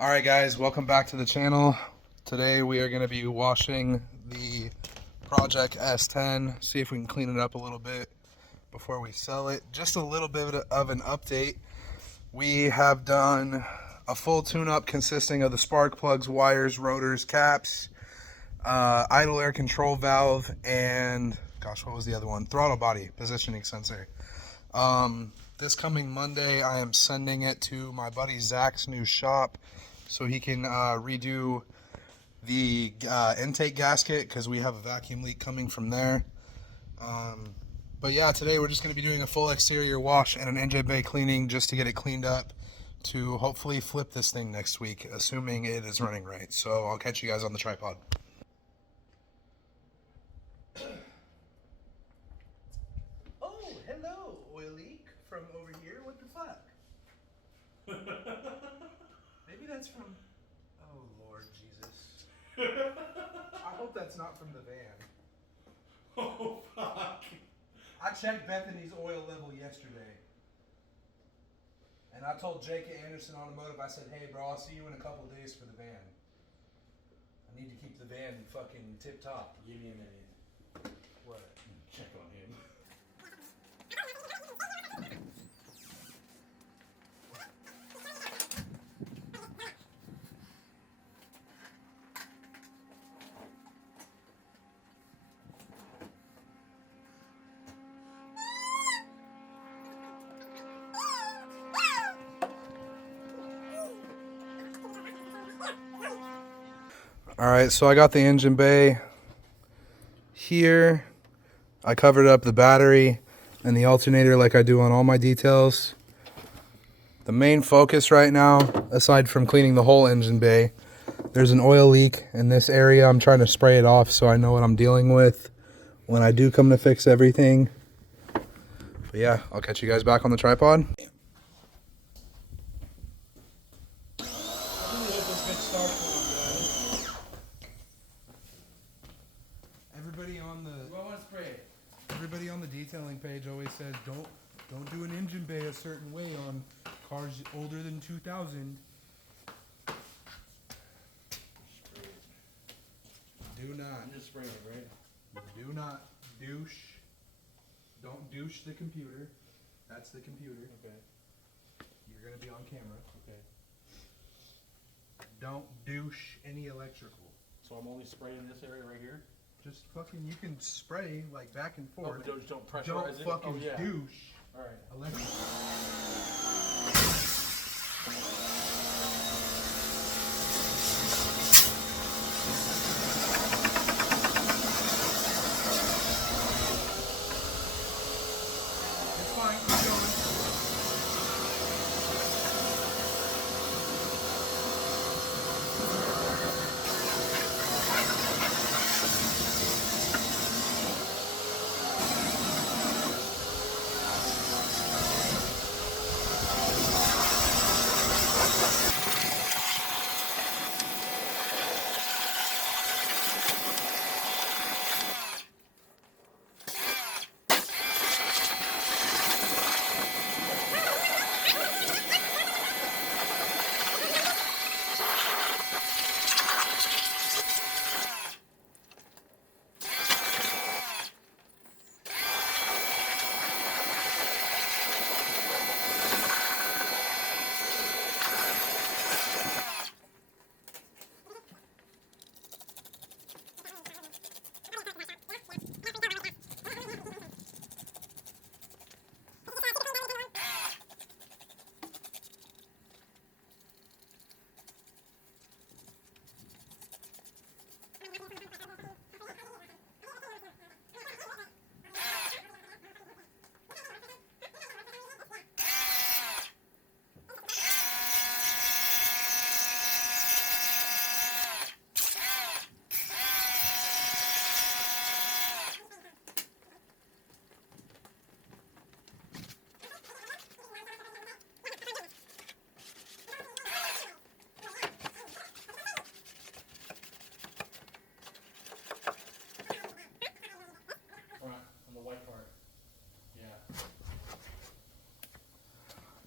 Alright guys, welcome back to the channel. Today we are going to be washing the Project S10, see if we can clean it up a little bit before we sell it. Just a little bit of an update. We have done a full tune-up consisting of the spark plugs, wires, rotors, caps, idle air control valve, and gosh, what was the other one? Throttle body positioning sensor. This coming Monday, I am sending it to my buddy Zach's new shop so he can redo the intake gasket because we have a vacuum leak coming from there. But yeah, today we're just going to be doing a full exterior wash and an engine bay cleaning just to get it cleaned up to hopefully flip this thing next week, assuming it is running right. So I'll catch you guys on the tripod. Oh, hello, oil leak from over here. What the fuck? Maybe that's from... Oh, Lord Jesus. I hope that's not from the van. Oh, fuck. I checked Bethany's oil level yesterday. And I told Jake at Anderson Automotive, I said, hey, bro, I'll see you in a couple days for the van. I need to keep the van fucking tip-top. Give me a minute. What? Check on him. Alright, so I got the engine bay here. I covered up the battery and the alternator like I do on all my details. The main focus right now, aside from cleaning the whole engine bay, there's an oil leak in this area. I'm trying to spray it off so I know what I'm dealing with when I do come to fix everything. But yeah, I'll catch you guys back on the tripod. Everybody on the detailing page always says don't do an engine bay a certain way on cars older than 2000. Do not. I'm just spraying it, right? Do not douche. Don't douche the computer. That's the computer. Okay. You're gonna be on camera. Okay. Don't douche any electrical. So I'm only spraying this area right here? Just fucking, you can spray like back and Oh, forth. but don't pressurize Don't it? fucking Oh, yeah. douche Alright. electrical. It's fine, keep going.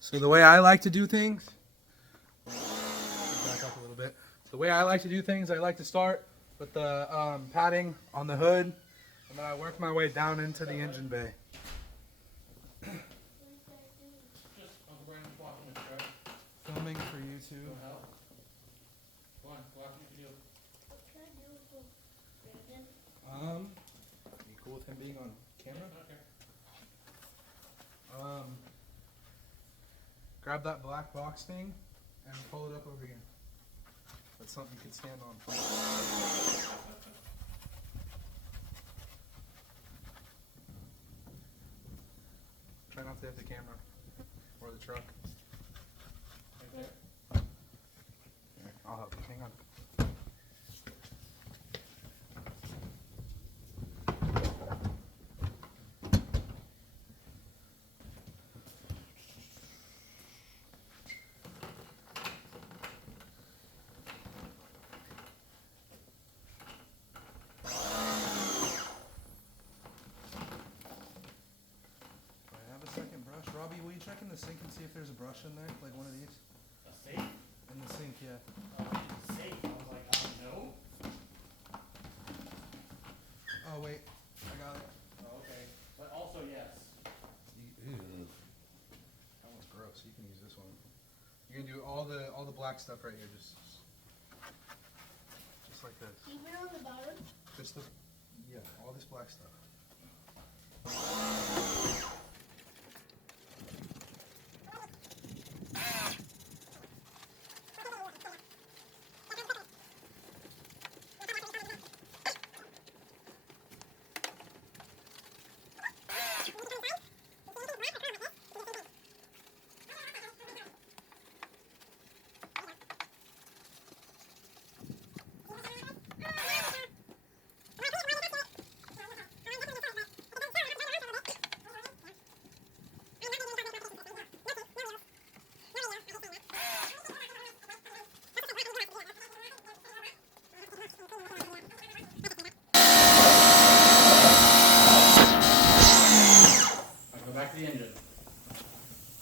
So the way I like to do things, back back a little bit. The way I like to do things, I like to start with the padding on the hood, and then I work my way down into the engine bay. Just Uncle Brandon's walking the truck. Filming for YouTube. Wanna help? Come on, walk me through. What can I do with Brandon? You cool with him being on camera? Okay. Grab that black box thing and pull it up over here. That's something you can stand on. Try not to hit the camera or the truck. Right there. Here, I'll help you. Hang on. Robbie, will you check in the sink and see if there's a brush in there, like one of these? A safe? In the sink, yeah. Safe? I was like, no. Oh wait, I got it. Oh, okay. But also, yes. Ew. That one's gross. You can use this one. You're gonna do all the black stuff right here, just like this. Even on the bottom? Just the, yeah, all this black stuff.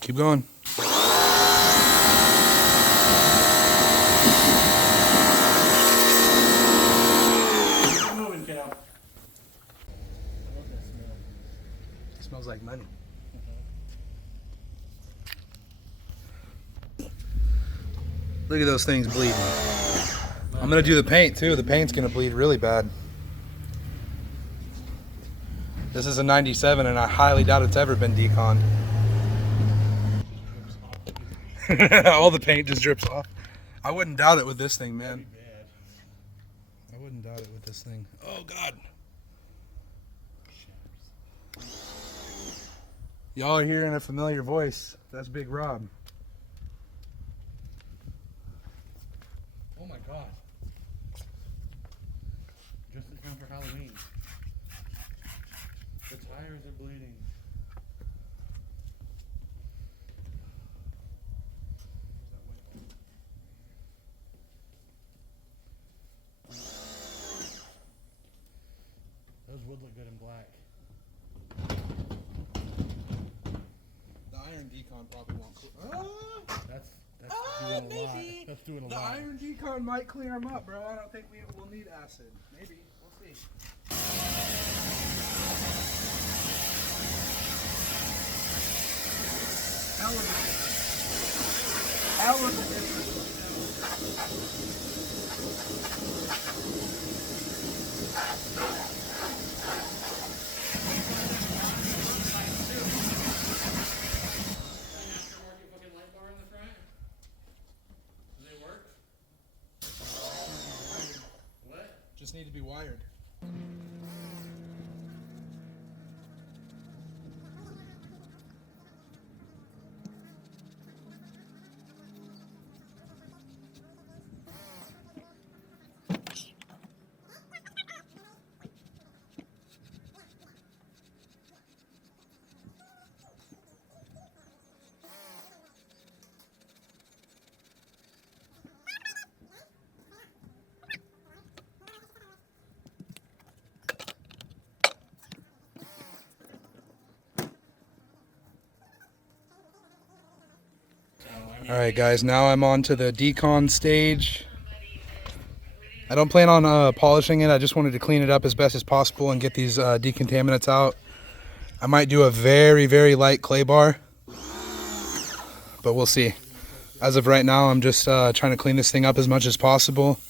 Keep going. Keep moving, kiddo. I love that smell. It smells like money. Look at those things bleeding. I'm gonna do the paint too. The paint's gonna bleed really bad. This is a 97 and I highly doubt it's ever been deconned. All the paint just drips off. I wouldn't doubt it with this thing, man. I wouldn't doubt it with this thing. Oh God. Y'all are hearing a familiar voice. That's Big Rob. Oh my God. Just in time for Halloween. The tires are bleeding. Those would look good in black. The iron decon probably won't clear. That's doing a lot. That's doing a The lot. iron decon might clear them up, bro. I don't think we'll need acid. Maybe. We'll see. Hell of a difference. Hell of a difference. Aftermarket fucking light bar in the front? Do they work? What? Just need to be wired. Alright guys, now I'm on to the decon stage. I don't plan on polishing it. I just wanted to clean it up as best as possible and get these decontaminants out. I might do a very, very light clay bar, but we'll see. As of right now, I'm just trying to clean this thing up as much as possible.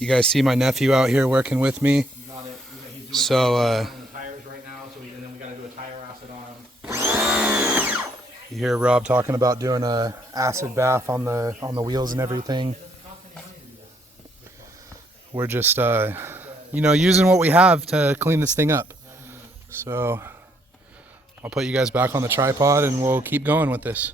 You guys see my nephew out here working with me. So, you hear Rob talking about doing a acid bath on the wheels and everything. We're just, you know, using what we have to clean this thing up. So, I'll put you guys back on the tripod and we'll keep going with this.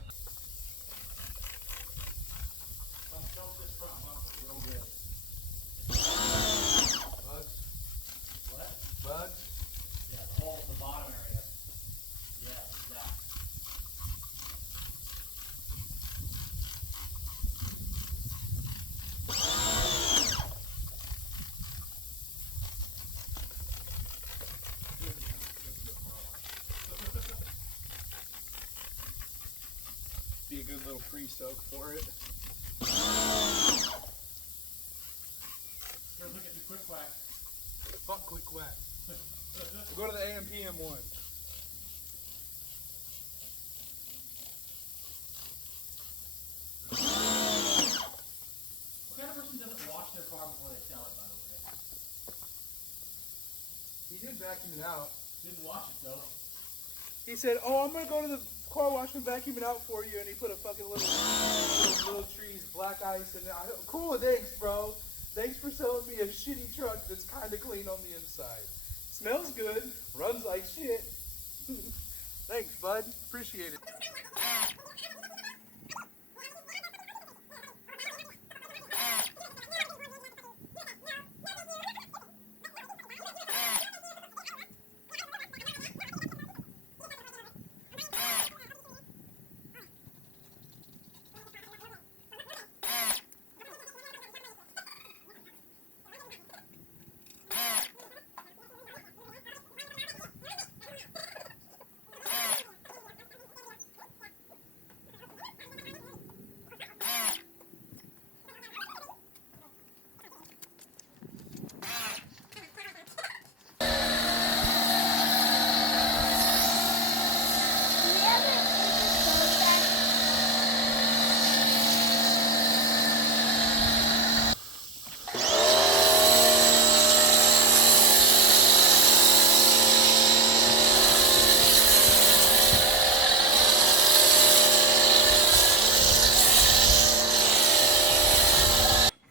Be a good little free soak for it. Look at the quick whack. Fuck quick whack. We'll go to the AM/PM one. What kind of person doesn't wash their car before they sell it, by the way? He did vacuum it out. Didn't wash it, though. He said, "Oh, I'm gonna go to the car wash and vacuum it out for you," and he put a fucking little trees, black ice, and cool. Thanks, bro. Thanks for selling me a shitty truck that's kind of clean on the inside. Smells good, runs like shit. Thanks, bud. Appreciate it.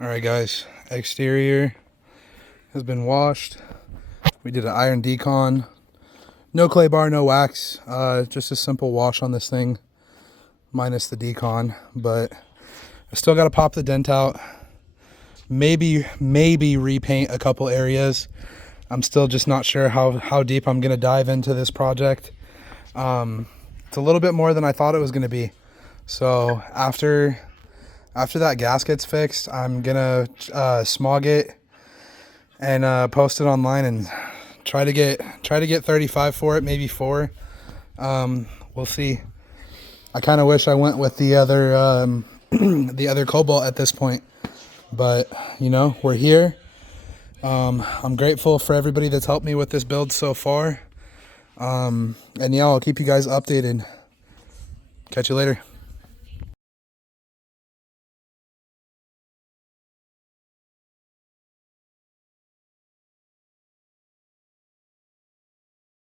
Alright guys, exterior has been washed. We did an iron decon. No clay bar, no wax. Just a simple wash on this thing, minus the decon. But I still got to pop the dent out. Maybe repaint a couple areas. I'm still just not sure how deep I'm going to dive into this project. It's a little bit more than I thought it was going to be. So after that gasket's fixed, I'm gonna smog it and post it online and try to get 35 for it, maybe 4. We'll see. I kind of wish I went with the other the other cobalt at this point, but you know, we're here. I'm grateful for everybody that's helped me with this build so far. And yeah, I'll keep you guys updated. Catch you later.